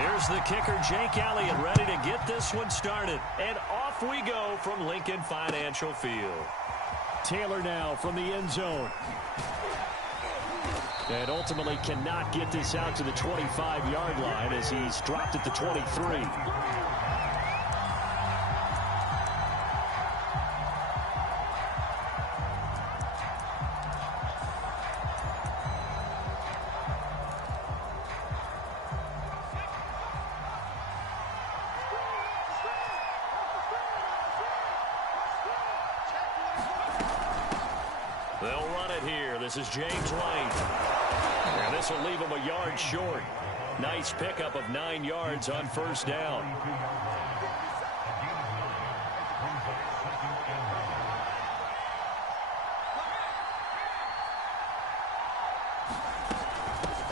Here's the kicker, Jake Elliott, ready to get this one started. And off we go from Lincoln Financial Field. Taylor now from the end zone. And ultimately cannot get this out to the 25-yard line as he's dropped at the 23. They'll run it here. This is James White. And this will leave him a yard short. Nice pickup of 9 yards on first down.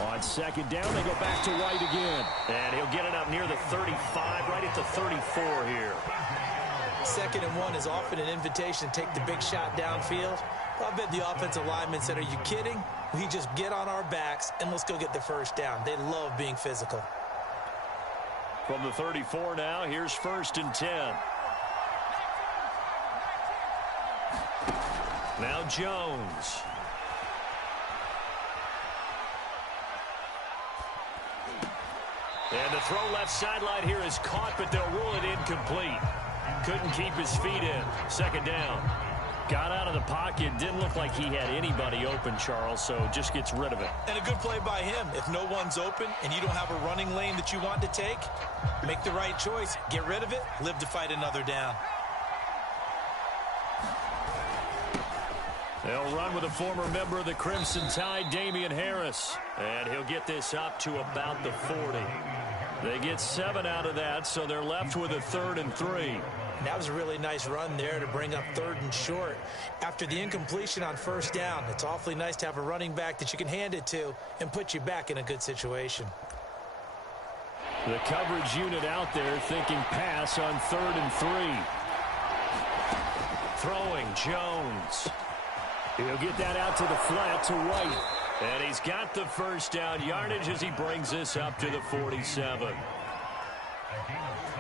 On second down, they go back to White again. And he'll get it up near the 35, right at the 34 here. 2nd and 1 is often an invitation to take the big shot downfield. I bet the offensive lineman said, are you kidding? We just get on our backs and let's go get the first down. They love being physical. From the 34 now, here's 1st and 10. Now Jones. And the throw left sideline here is caught, but they'll rule it incomplete. Couldn't keep his feet in. 2nd down. Got out of the pocket. Didn't look like he had anybody open, Charles, so just gets rid of it. And a good play by him. If no one's open and you don't have a running lane that you want to take, make the right choice. Get rid of it. Live to fight another down. They'll run with a former member of the Crimson Tide, Damian Harris. And he'll get this up to about the 40. They get 7 out of that, so they're left with a 3rd and 3. That was a really nice run there to bring up 3rd and short. After the incompletion on first down, it's awfully nice to have a running back that you can hand it to and put you back in a good situation. The coverage unit out there thinking pass on 3rd and 3. Throwing Jones. He'll get that out to the flat to White. And he's got the first down yardage as he brings this up to the 47.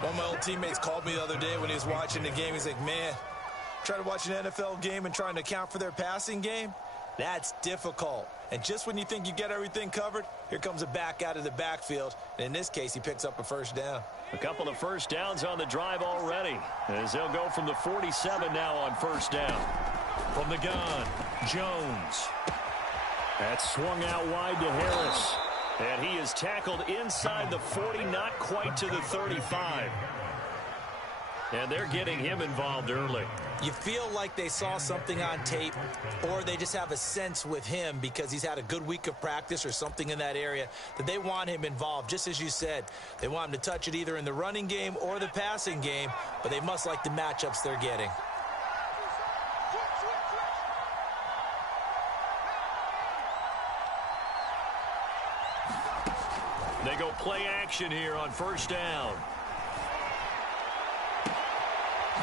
One of my old teammates called me the other day when he was watching the game. He's like, man, trying to watch an NFL game and trying to account for their passing game, that's difficult. And just when you think you get everything covered, here comes a back out of the backfield. And in this case, he picks up a first down. A couple of first downs on the drive already, as they'll go from the 47 now on first down. From the gun, Jones. That's swung out wide to Harris. And he is tackled inside the 40, not quite to the 35. And they're getting him involved early. You feel like they saw something on tape, or they just have a sense with him because he's had a good week of practice or something in that area that they want him involved. Just as you said, they want him to touch it either in the running game or the passing game, but they must like the matchups they're getting. They go play action here on first down.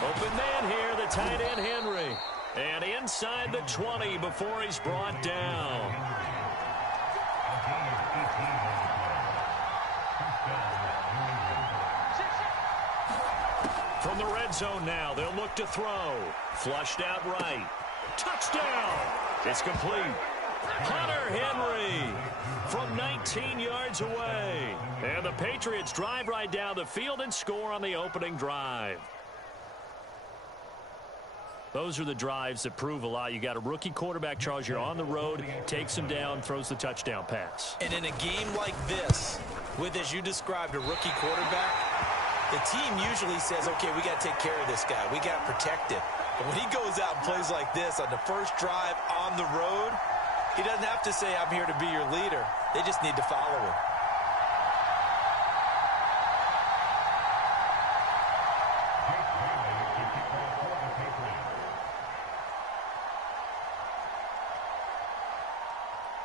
Open man here, the tight end Henry. And inside the 20 before he's brought down. From the red zone now, they'll look to throw. Flushed out right. Touchdown! It's complete. Hunter Henry from 19 yards away. And the Patriots drive right down the field and score on the opening drive. Those are the drives that prove a lot. You got a rookie quarterback, Charles. You're on the road, takes him down, throws the touchdown pass. And in a game like this, with, as you described, a rookie quarterback, the team usually says, okay, we got to take care of this guy. We got to protect him. But when he goes out and plays like this on the first drive on the road, he doesn't have to say, I'm here to be your leader. They just need to follow him.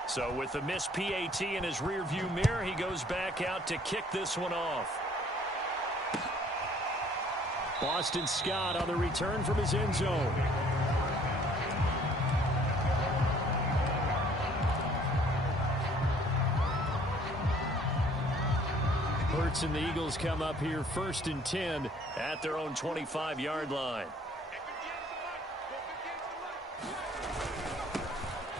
So with the missed PAT in his rearview mirror, he goes back out to kick this one off. Boston Scott on the return from his end zone. Hurts and the Eagles come up here 1st and 10 at their own 25-yard line.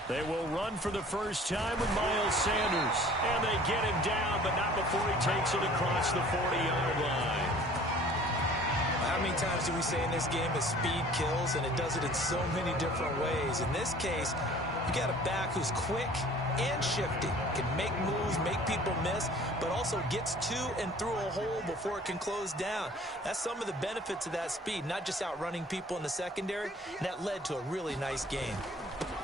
They will run for the first time with Miles Sanders. And they get him down, but not before he takes it across the 40-yard line. How many times do we say in this game that speed kills, and it does it in so many different ways? In this case, you got a back who's quick and shifty, can make moves, make people miss, but also gets to and through a hole before it can close down. That's some of the benefits of that speed, not just outrunning people in the secondary, and that led to a really nice game.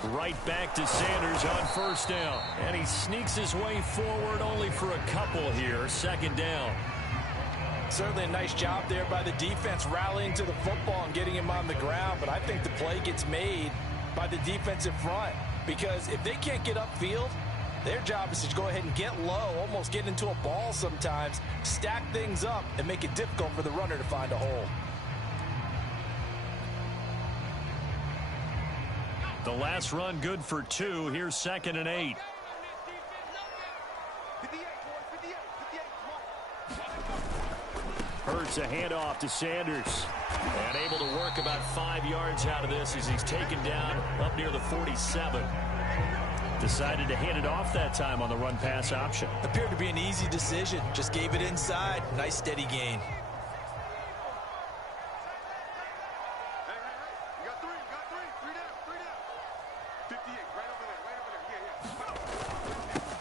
Right back to Sanders on first down, and he sneaks his way forward only for a couple here, 2nd down. Certainly a nice job there by the defense rallying to the football and getting him on the ground, but I think the play gets made by the defensive front, because if they can't get upfield, their job is to go ahead and get low, almost get into a ball sometimes, stack things up, and make it difficult for the runner to find a hole. The last run good for 2. Here's 2nd and 8. Hurts a handoff to Sanders. And able to work about 5 yards out of this as he's taken down up near the 47. Decided to hand it off that time on the run-pass option. Appeared to be an easy decision. Just gave it inside. Nice steady gain.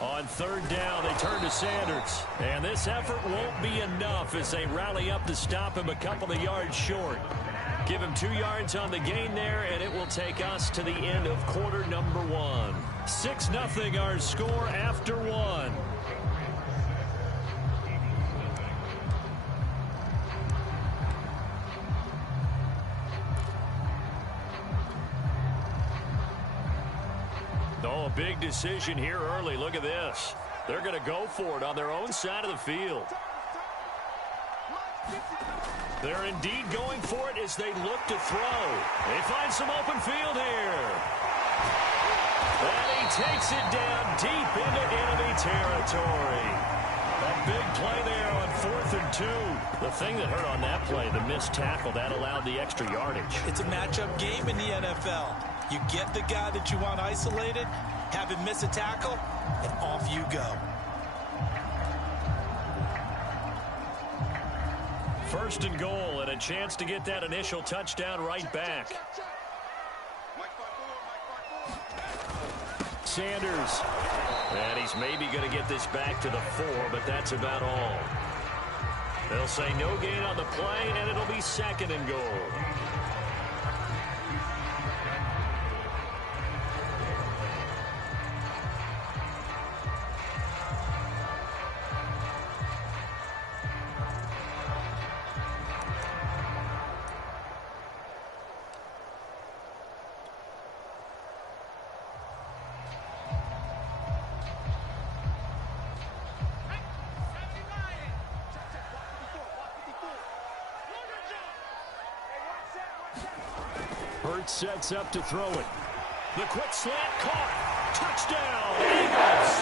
On 3rd down, they turn to Sanders. And this effort won't be enough as they rally up to stop him a couple of yards short. Give him 2 yards on the gain there, and it will take us to the end of quarter number 1. 6-0 our score after 1. Oh, a big decision here early. Look at this. They're going to go for it on their own side of the field. They're indeed going for it as they look to throw. They find some open field here. And he takes it down deep into enemy territory. A big play there on 4th and 2. The thing that hurt on that play, the missed tackle, that allowed the extra yardage. It's a matchup game in the NFL. You get the guy that you want isolated, have him miss a tackle, and off you go. 1st and goal, and a chance to get that initial touchdown right back. Sanders. And he's maybe going to get this back to the 4, but that's about all. They'll say no gain on the play, and it'll be 2nd and goal. Hurts sets up to throw it. The quick slant caught. Touchdown, Eagles.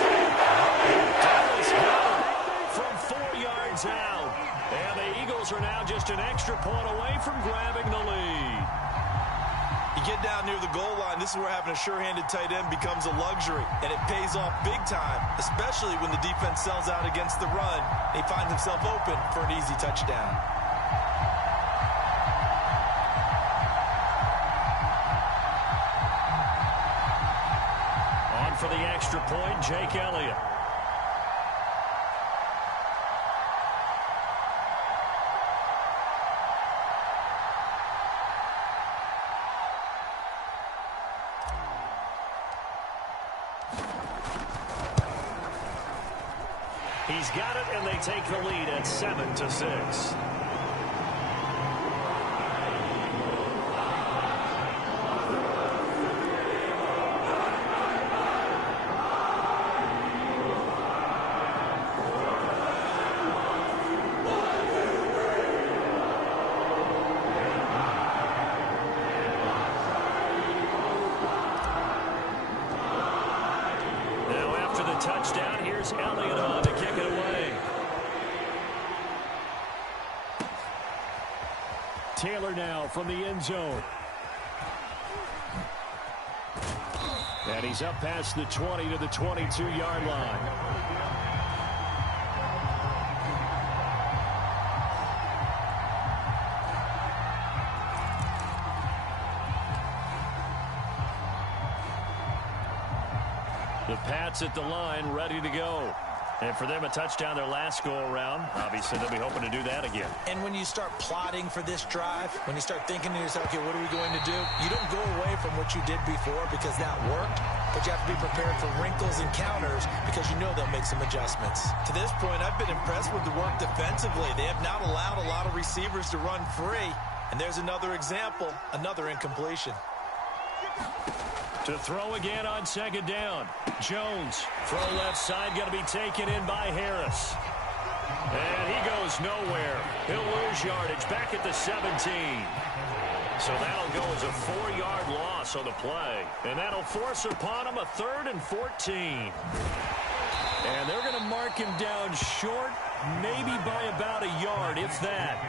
Dallas got it from 4 yards out. And the Eagles are now just an extra point away from grabbing the lead. You get down near the goal line, this is where having a sure-handed tight end becomes a luxury. And it pays off big time, especially when the defense sells out against the run. He finds himself open for an easy touchdown. For the extra point, Jake Elliott. He's got it, and they take the lead at 7-6. Touchdown. Here's Elliott on to kick it away. Taylor now from the end zone. And he's up past the 20 to the 22-yard line. The Pats at the line, ready to go. And for them, a touchdown their last go-around. Obviously, they'll be hoping to do that again. And when you start plotting for this drive, when you start thinking to yourself, okay, what are we going to do? You don't go away from what you did before because that worked, but you have to be prepared for wrinkles and counters because you know they'll make some adjustments. To this point, I've been impressed with the work defensively. They have not allowed a lot of receivers to run free. And there's another example, another incompletion. To throw again on second down. Jones, throw left side, going to be taken in by Harris. And he goes nowhere. He'll lose yardage back at the 17. So that'll go as a 4-yard loss on the play. And that'll force upon him a 3rd and 14. And they're going to mark him down short, maybe by about a yard, if that.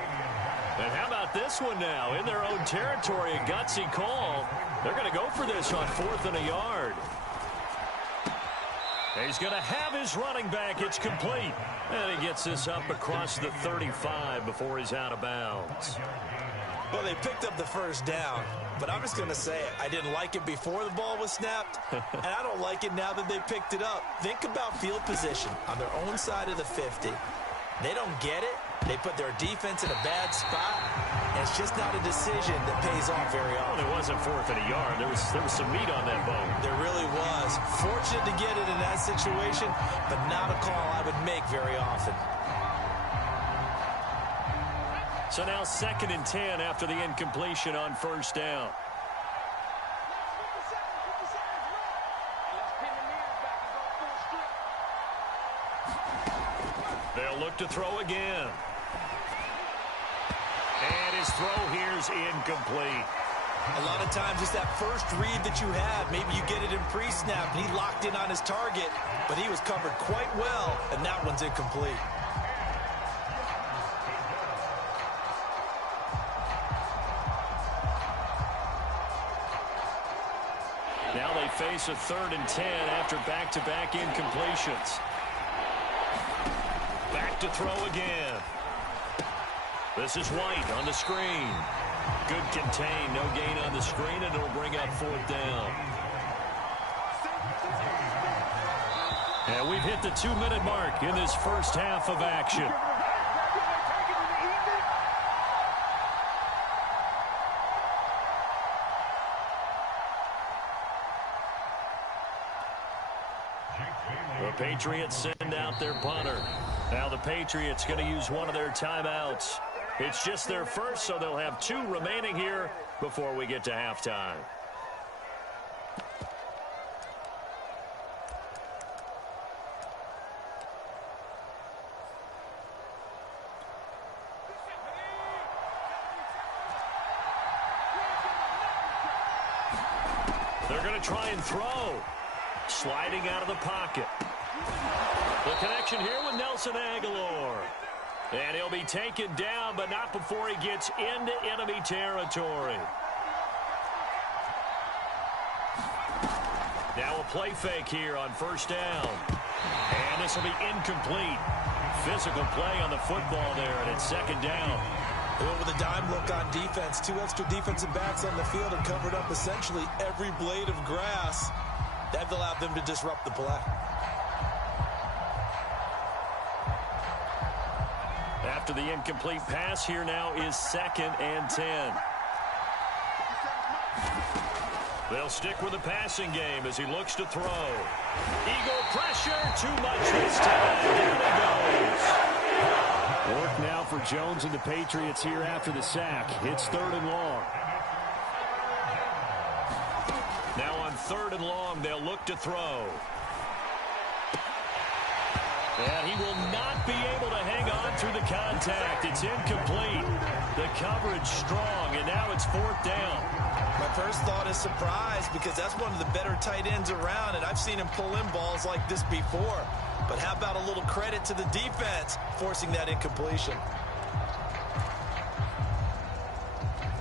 And how about this one now? In their own territory, a gutsy call. They're going to go for this on 4th and a yard. He's going to have his running back. It's complete. And he gets this up across the 35 before he's out of bounds. Well, they picked up the first down, but I'm just going to say it. I didn't like it before the ball was snapped, and I don't like it now that they picked it up. Think about field position on their own side of the 50. They don't get it. They put their defense in a bad spot, and it's just not a decision that pays off very often. Well, it wasn't 4th and a yard. There was some meat on that bone. There really was. Fortunate to get it in that situation, but not a call I would make very often. So now 2nd and 10 after the incompletion on 1st down. They'll look to throw again. And his throw here's incomplete. A lot of times it's that first read that you have. Maybe you get it in pre-snap, and he locked in on his target, but he was covered quite well, and that one's incomplete. Now they face a 3rd and 10 after back-to-back incompletions. Back to throw again. This is White on the screen. Good contain, no gain on the screen, and it'll bring up 4th down. And we've hit the 2-minute mark in this first half of action. The Patriots send out their punter. Now the Patriots going to use one of their timeouts. It's just their first, so they'll have 2 remaining here before we get to halftime. They're going to try and throw. Sliding out of the pocket. The connection here with Nelson Aguilar. And he'll be taken down, but not before he gets into enemy territory. Now a play fake here on 1st down. And this will be incomplete. Physical play on the football there, and it's 2nd down. Well, with a dime look on defense, 2 extra defensive backs on the field and covered up essentially every blade of grass. That allowed them to disrupt the play. After the incomplete pass, here now is 2nd and 10. They'll stick with the passing game as he looks to throw. Eagle pressure, too much this time. Down he goes. Work now for Jones and the Patriots here after the sack. It's 3rd and long. Now on 3rd and long, they'll look to throw. And he will not be able to hang on through the contact. It's incomplete. The coverage strong, and now it's 4th down. My first thought is surprise because that's one of the better tight ends around, and I've seen him pull in balls like this before. But how about a little credit to the defense forcing that incompletion?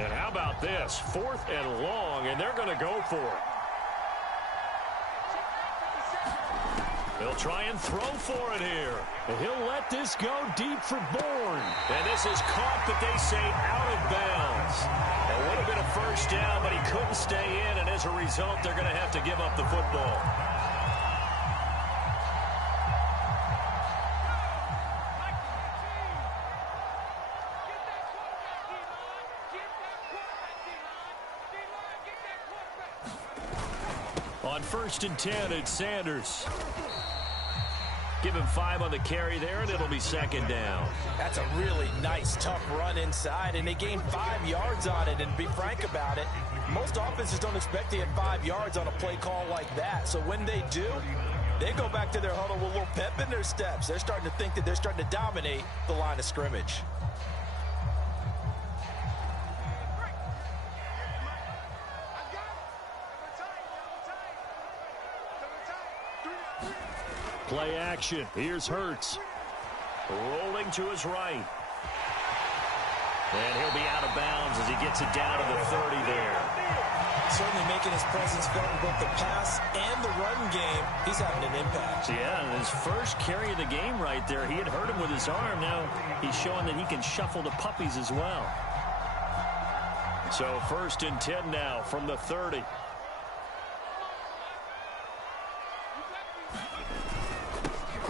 And how about this? 4th and long, and they're going to go for it. He'll try and throw for it here. And he'll let this go deep for Bourne. And this is caught, but they say out of bounds. It would have been a first down, but he couldn't stay in, and as a result, they're going to have to give up the football. On 1st and 10, it's Sanders. Give him 5 on the carry there, and it'll be 2nd down. That's a really nice, tough run inside, and they gained 5 yards on it. And to be frank about it, most offenses don't expect to get 5 yards on a play call like that. So when they do, they go back to their huddle with a little pep in their steps. They're starting to think that they're starting to dominate the line of scrimmage. Play action. Here's Hurts. Rolling to his right. And he'll be out of bounds as he gets it down to the 30 there. Certainly making his presence felt in both the pass and the run game. He's having an impact. Yeah, and his first carry of the game right there, he had hurt him with his arm. Now he's showing that he can shuffle the puppies as well. So 1st and 10 now from the 30.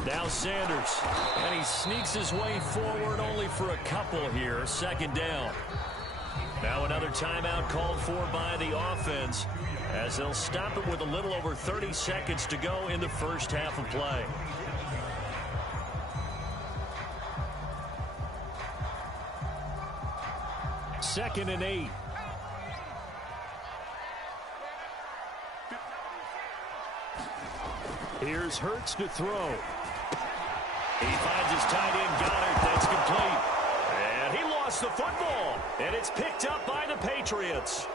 Now Sanders, and he sneaks his way forward only for a couple here. 2nd down. Now another timeout called for by the offense as they'll stop it with a little over 30 seconds to go in the first half of play. Second and 8. Here's Hurts to throw. He finds his tight end, Goddard. That's complete. And he lost the football. And it's picked up by the Patriots.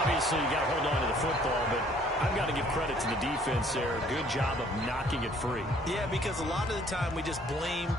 Obviously, you got to hold on to the football, but I've got to give credit to the defense there. Good job of knocking it free. Yeah, because a lot of the time we just blame.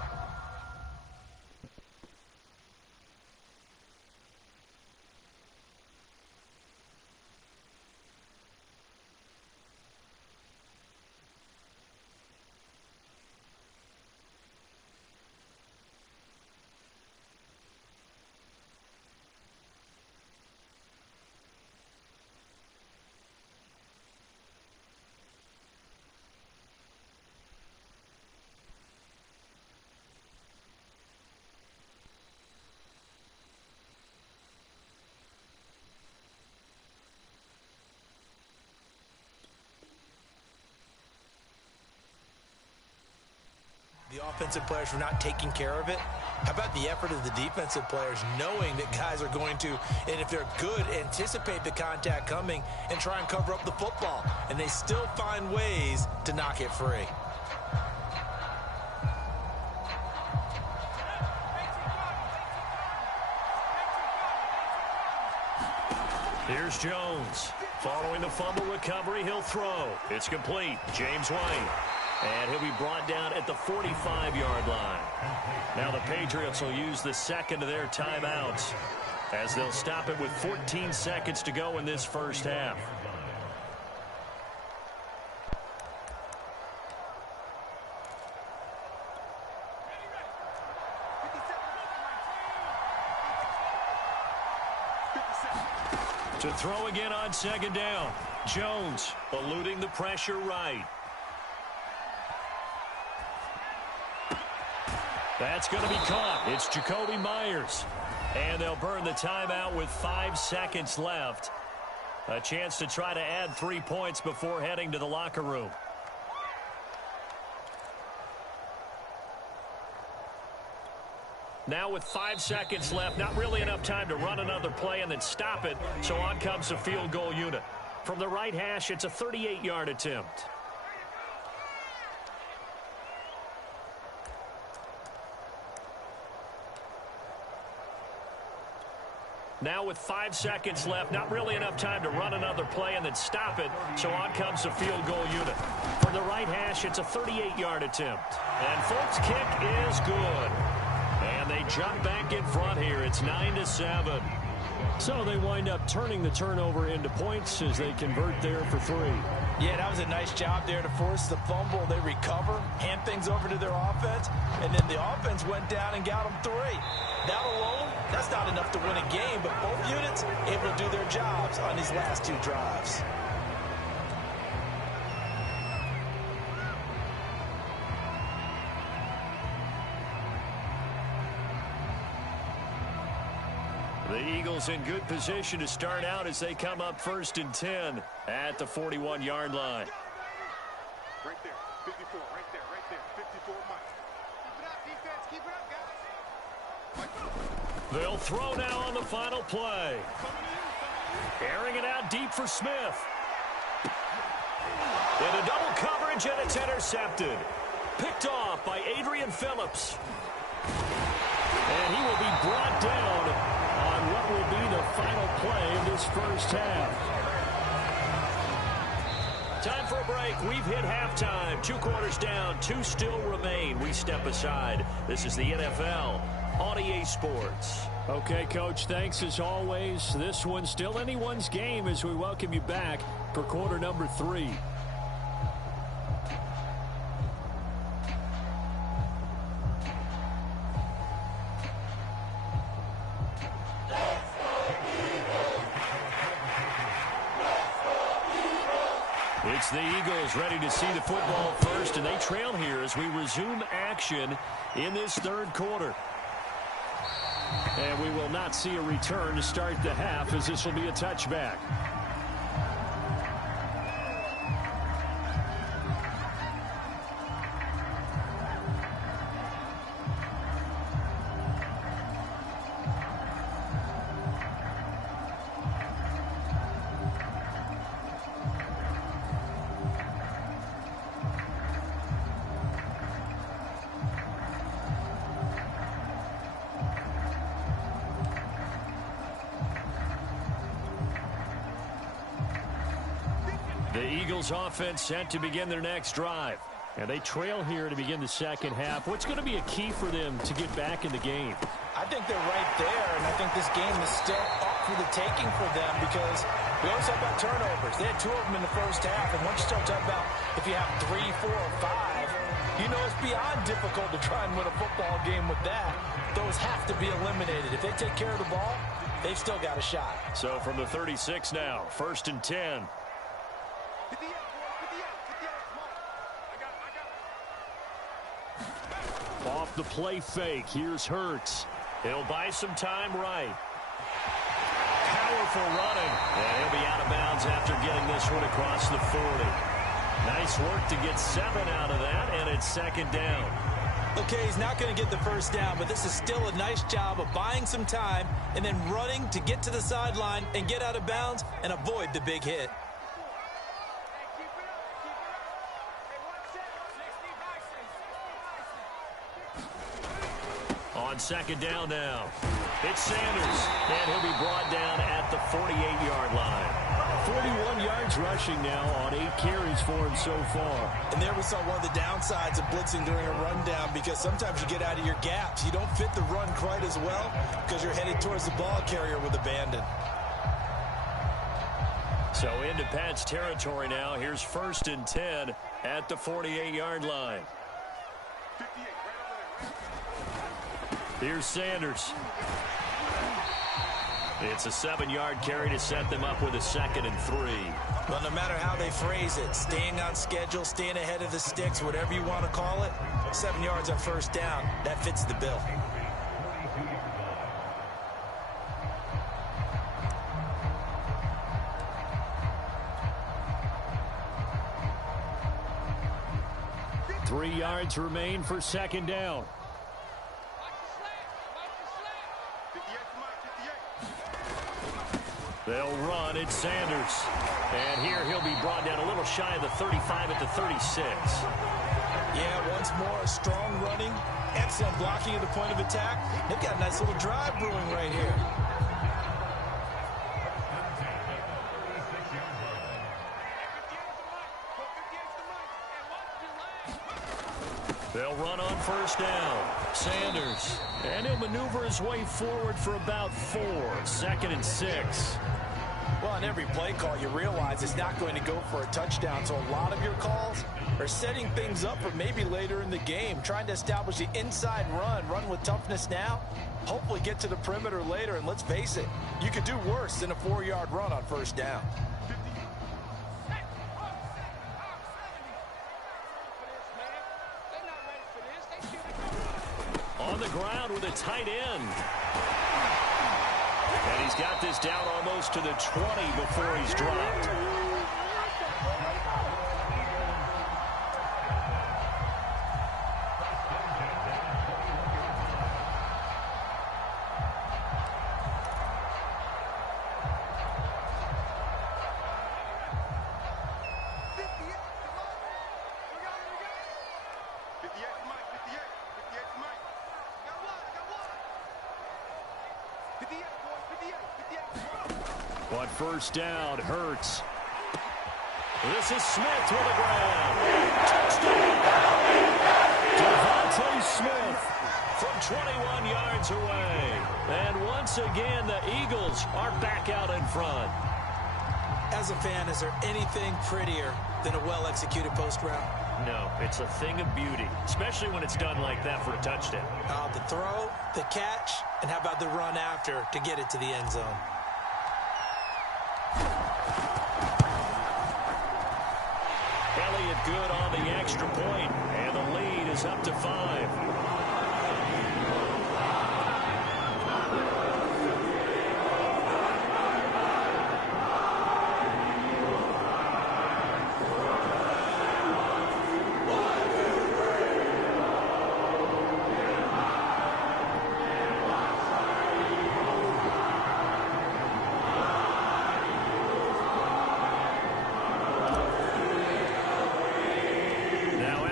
The offensive players for not taking care of it. How about the effort of the defensive players knowing that guys are going to, and if they're good, anticipate the contact coming and try and cover up the football. And they still find ways to knock it free. Here's Jones. Following the fumble recovery, he'll throw. It's complete. James White. And he'll be brought down at the 45-yard line. Now the Patriots will use the 2nd of their timeouts as they'll stop it with 14 seconds to go in this first half. To throw again on 2nd down. Jones eluding the pressure right. That's going to be caught. It's Jacoby Myers. And they'll burn the timeout with 5 seconds left. A chance to try to add 3 points before heading to the locker room. Now with 5 seconds left, not really enough time to run another play and then stop it. So on comes the field goal unit. From the right hash, it's a 38-yard attempt. Now with 5 seconds left, not really enough time to run another play and then stop it. So on comes the field goal unit. From the right hash, it's a 38-yard attempt. And folks, kick is good. And they jump back in front here. It's 9-7. So they wind up turning the turnover into points as they convert there for 3. Yeah, that was a nice job there to force the fumble. They recover, hand things over to their offense, and then the offense went down and got them 3. That alone, that's not enough to win a game, but both units able to do their jobs on these last 2 drives. The Eagles in good position to start out as they come up 1st and 10 at the 41-yard line. Right there, 54, right there, 54, Mike. Keep it up, defense, keep it up, guys. They'll throw now on the final play. Airing it out deep for Smith. Into double coverage, and it's intercepted. Picked off by Adrian Phillips. And he will be brought down on what will be the final play of this first half. Time for a break. We've hit halftime. 2 quarters down. 2 still remain. We step aside. This is the NFL on EA Sports. Okay, Coach, thanks as always. This one's still anyone's game as we welcome you back for quarter number 3. It's the Eagles ready to see the football first, and they trail here as we resume action in this 3rd quarter. And we will not see a return to start the half, as this will be a touchback. The Eagles offense set to begin their next drive. And they trail here to begin the second half. What's going to be a key for them to get back in the game? I think they're right there, and I think this game is still up for the taking for them because we always talk about turnovers. They had 2 of them in the first half, and once you start talking about if you have 3, 4, or 5, you know it's beyond difficult to try and win a football game with that. Those have to be eliminated. If they take care of the ball, they've still got a shot. So from the 36 now, 1st and 10. Off the play fake, here's Hurts. He'll buy some time right. Powerful running. And he'll be out of bounds after getting this one across the 40. Nice work to get 7 out of that, and it's 2nd down. Okay, he's not going to get the first down, but this is still a nice job of buying some time and then running to get to the sideline and get out of bounds and avoid the big hit. On 2nd down now, it's Sanders, and he'll be brought down at the 48-yard line. 41 yards rushing now on 8 carries for him so far. And there we saw one of the downsides of blitzing during a rundown because sometimes you get out of your gaps. You don't fit the run quite as well because you're headed towards the ball carrier with abandon. So into Pat's territory now. Here's 1st and 10 at the 48-yard line. Here's Sanders. It's a 7-yard carry to set them up with a 2nd and 3. Well, no matter how they phrase it, staying on schedule, staying ahead of the sticks, whatever you want to call it, 7 yards on 1st down, that fits the bill. Three yards remain for 2nd down. They'll run. It's Sanders. And here he'll be brought down a little shy of the 35 at the 36. Yeah, once more, strong running, excellent blocking at the point of attack. They've got a nice little drive brewing right here. They'll run on first down. Sanders. And he'll maneuver his way forward for about 4. 2nd and 6. Well, on every play call, you realize it's not going to go for a touchdown. So a lot of your calls are setting things up for maybe later in the game, trying to establish the inside run with toughness now, hopefully get to the perimeter later. And let's face it, you could do worse than a 4-yard run on first down. On the ground with a tight end. And he's got this down almost to the 20 before he's dropped. On first down, Hurts. This is Smith with the ground. Touchdown! Devontae Smith from 21 yards away. And once again, the Eagles are back out in front. As a fan, is there anything prettier than a well-executed post route? No, it's a thing of beauty, especially when it's done like that for a touchdown. The throw, the catch, and how about the run after to get it to the end zone? Elliott good on the extra point, and the lead is up to 5.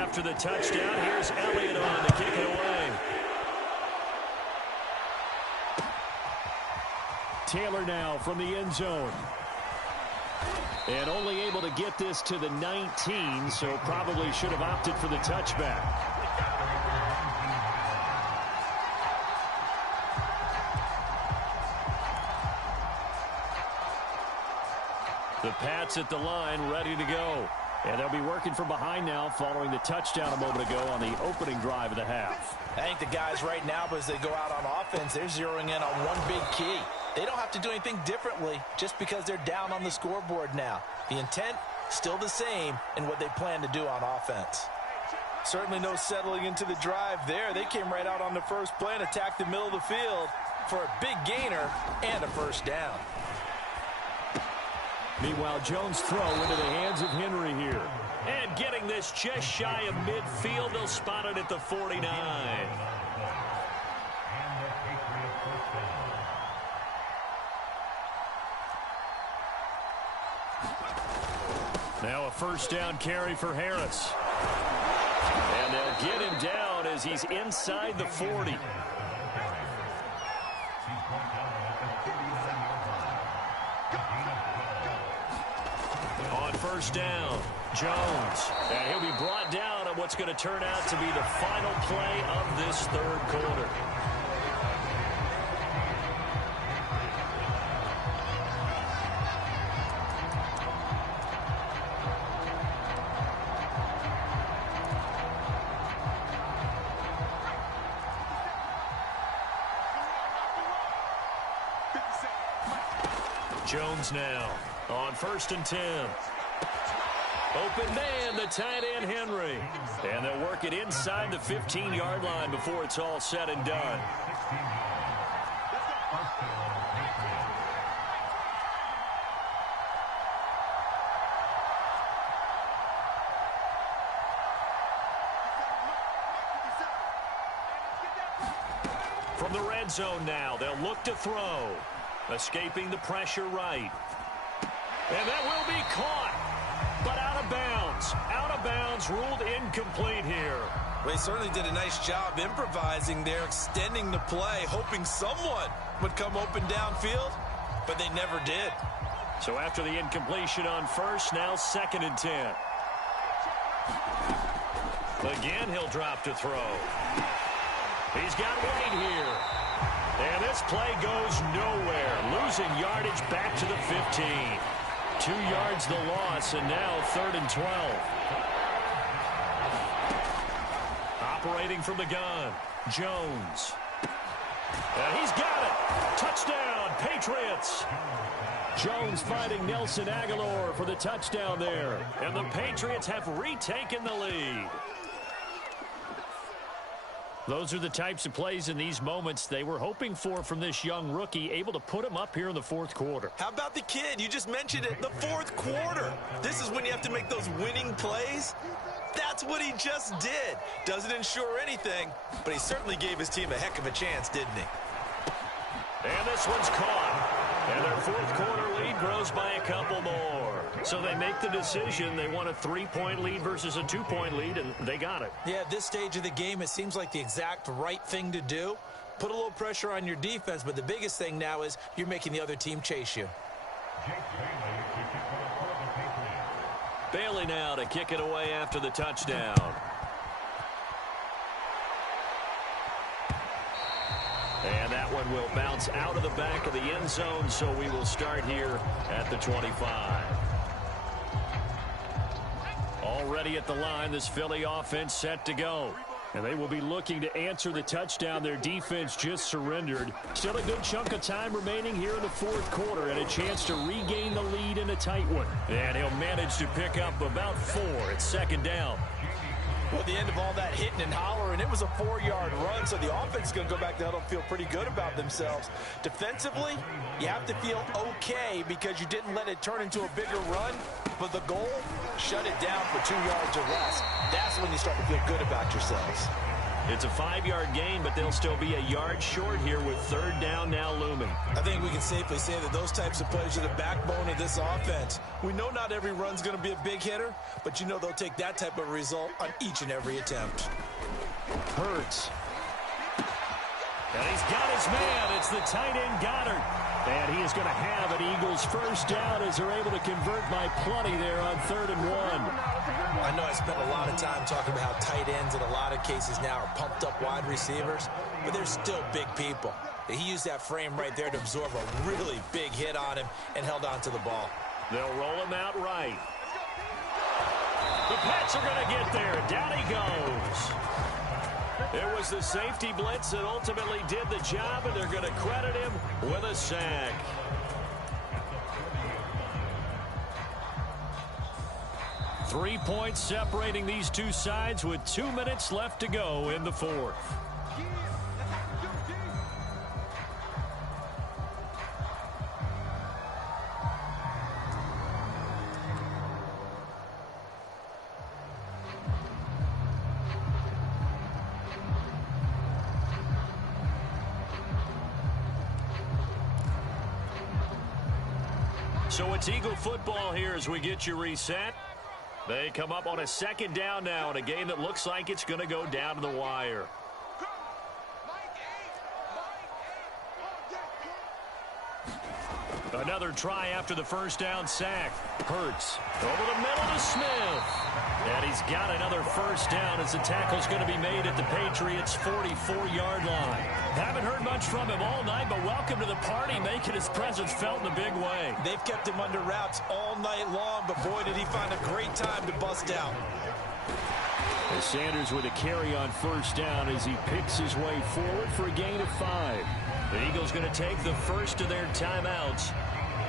After the touchdown, here's Elliott on to kick it away. Taylor now from the end zone. And only able to get this to the 19, so probably should have opted for the touchback. The Pats at the line, ready to go. And they'll be working from behind now following the touchdown a moment ago on the opening drive of the half. I think the guys right now, as they go out on offense, they're zeroing in on one big key. They don't have to do anything differently just because they're down on the scoreboard now. The intent, still the same in what they plan to do on offense. Certainly no settling into the drive there. They came right out on the first play and attacked the middle of the field for a big gainer and a first down. Meanwhile, Jones' throw into the hands of Henry here. And getting this just shy of midfield, they'll spot it at the 49. Now a first down carry for Harris. And they'll get him down as he's inside the 40. On first down, Jones. And he'll be brought down on what's going to turn out to be the final play of this third quarter. Jones now on 1st and 10. Open man, the tight end Henry. And they'll work it inside the 15-yard line before it's all said and done. From the red zone now, they'll look to throw. Escaping the pressure right. And that will be caught. But out of bounds. Out of bounds, ruled incomplete here. Well, he certainly did a nice job improvising there, extending the play, hoping someone would come open downfield, but they never did. So after the incompletion on first, now 2nd and 10. Again, he'll drop to throw. He's got White here. And this play goes nowhere. Losing yardage back to the 15. 2 yards the loss, and now 3rd and 12. Operating from the gun, Jones. And he's got it. Touchdown, Patriots. Jones fighting Nelson Aguilar for the touchdown there. And the Patriots have retaken the lead. Those are the types of plays in these moments they were hoping for from this young rookie, able to put him up here in the 4th quarter. How about the kid? You just mentioned it, the 4th quarter. This is when you have to make those winning plays. That's what he just did. Doesn't ensure anything, but he certainly gave his team a heck of a chance, didn't he? And this one's caught. And their 4th quarter lead grows by a couple more. So they make the decision. They want a 3-point lead versus a 2-point lead, and they got it. Yeah, at this stage of the game, it seems like the exact right thing to do. Put a little pressure on your defense, but the biggest thing now is you're making the other team chase you. Bailey now to kick it away after the touchdown. And that one will bounce out of the back of the end zone, so we will start here at the 25. Already at the line, this Philly offense set to go. And they will be looking to answer the touchdown their defense just surrendered. Still a good chunk of time remaining here in the 4th quarter and a chance to regain the lead in a tight one. And he'll manage to pick up about 4 at 2nd down. Well, at the end of all that hitting and hollering, it was a 4-yard run, so the offense is going to go back to huddle and feel pretty good about themselves. Defensively, you have to feel okay because you didn't let it turn into a bigger run, but the goal, shut it down for 2 yards or less. That's when you start to feel good about yourselves. It's a 5-yard gain, but they'll still be a yard short here with 3rd down now looming. I think we can safely say that those types of plays are the backbone of this offense. We know not every run's going to be a big hitter, but you know they'll take that type of result on each and every attempt. Hurts. And he's got his man. It's the tight end Goddard. And he is going to have an Eagles 1st down as they're able to convert by plenty there on 3rd and 1. I know I spent a lot of time talking about how tight ends in a lot of cases now are pumped up wide receivers, but they're still big people. He used that frame right there to absorb a really big hit on him and held on to the ball. They'll roll him out right. The Pats are going to get there. Down he goes. It was the safety blitz that ultimately did the job, and they're going to credit him with a sack. Three points separating these two sides with 2 minutes left to go in the 4th. So it's Eagle football here as we get you reset. They come up on a 2nd down now in a game that looks like it's going to go down to the wire. Another try after the 1st down sack. Hurts over the middle to Smith. And he's got another 1st down as the tackle's going to be made at the Patriots' 44-yard line. Haven't heard much from him all night, but welcome to the party, making his presence felt in a big way. They've kept him under wraps all night long, but boy, did he find a great time to bust out. As Sanders with a carry on 1st down as he picks his way forward for a gain of 5. The Eagles going to take the first of their timeouts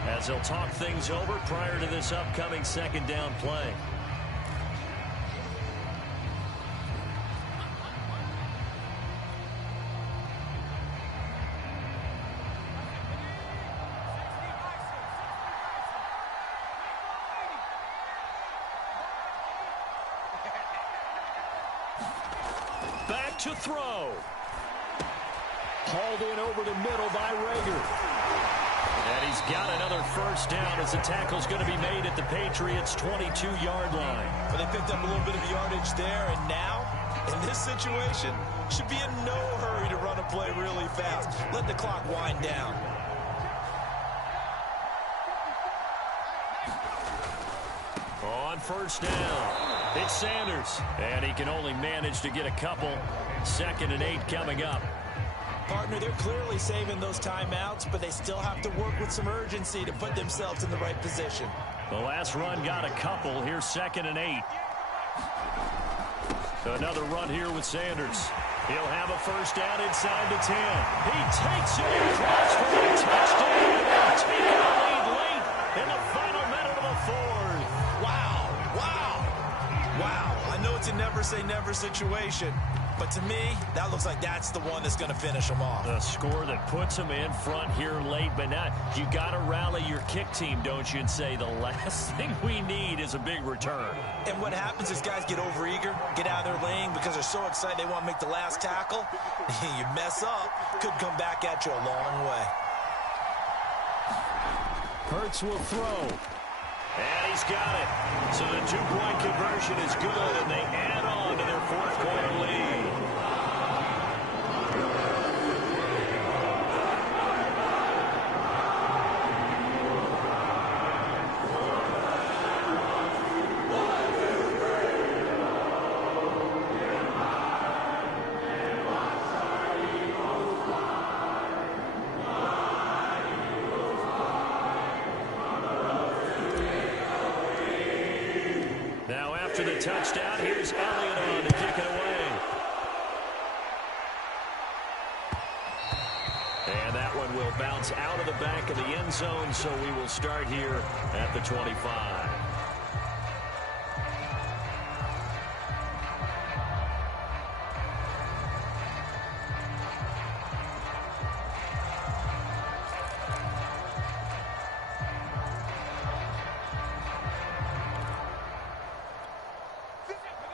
as they'll talk things over prior to this upcoming 2nd down play. Back to throw. Hauled in over the middle by Rager. And he's got another 1st down as the tackle's going to be made at the Patriots' 22-yard line. But they picked up a little bit of yardage there, and now, in this situation, should be in no hurry to run a play really fast. Let the clock wind down. On 1st down. It's Sanders, and he can only manage to get a couple. 2nd and 8 coming up. Partner, they're clearly saving those timeouts, but they still have to work with some urgency to put themselves in the right position. The last run got a couple. Here's 2nd and 8. Another run here with Sanders. He'll have a first down inside the 10. He takes it across for a touchdown. They'll take the lead late in the final minute of the 4th. Wow, wow, wow. I know it's a never-say-never situation, but to me, that looks like that's the one that's going to finish them off. A score that puts them in front here late, but now you got to rally your kick team, don't you, and say the last thing we need is a big return. And what happens is guys get overeager, get out of their lane because they're so excited they want to make the last tackle. You mess up, could come back at you a long way. Hurts will throw. And he's got it. So the 2-point conversion is good, and they add on to their 4th-quarter lead. Now after the touchdown, here's Elliott on to kick it away. And that one will bounce out of the back of the end zone, so we will start here at the 25.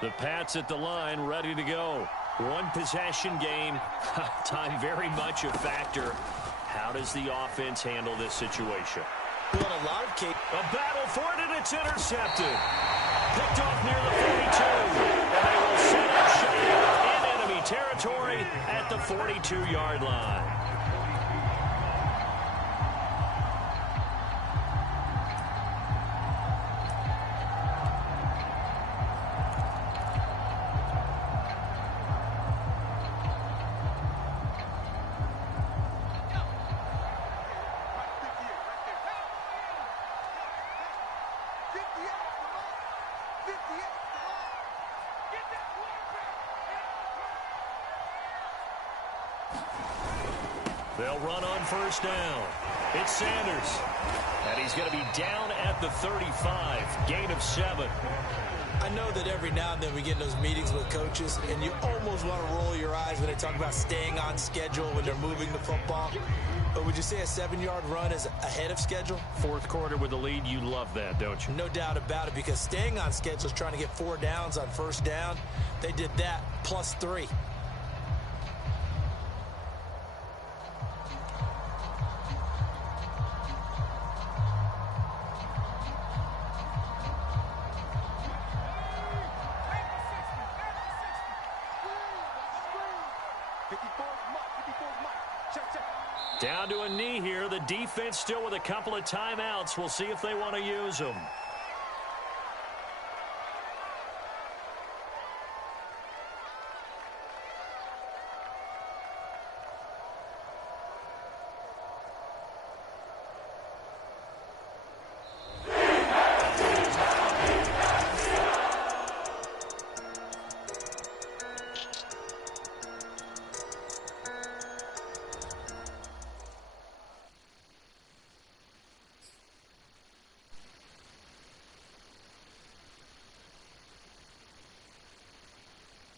The Pats at the line, ready to go. One possession game. Time very much a factor. How does the offense handle this situation? Well, in a lot of cases, A battle for it, and it's intercepted. Picked off near the 42. And they will set up shop in enemy territory at the 42-yard line. They'll run on first down. It's Sanders. And he's going to be down at the 35. Gain of 7. I know that every now and then we get in those meetings with coaches, and you almost want to roll your eyes when they talk about staying on schedule when they're moving the football. But would you say a 7-yard run is ahead of schedule? 4th quarter with the lead, you love that, don't you? No doubt about it, because staying on schedule is trying to get 4 downs on first down. They did that plus 3. Down to a knee here. The defense still with a couple of timeouts. We'll see if they want to use them.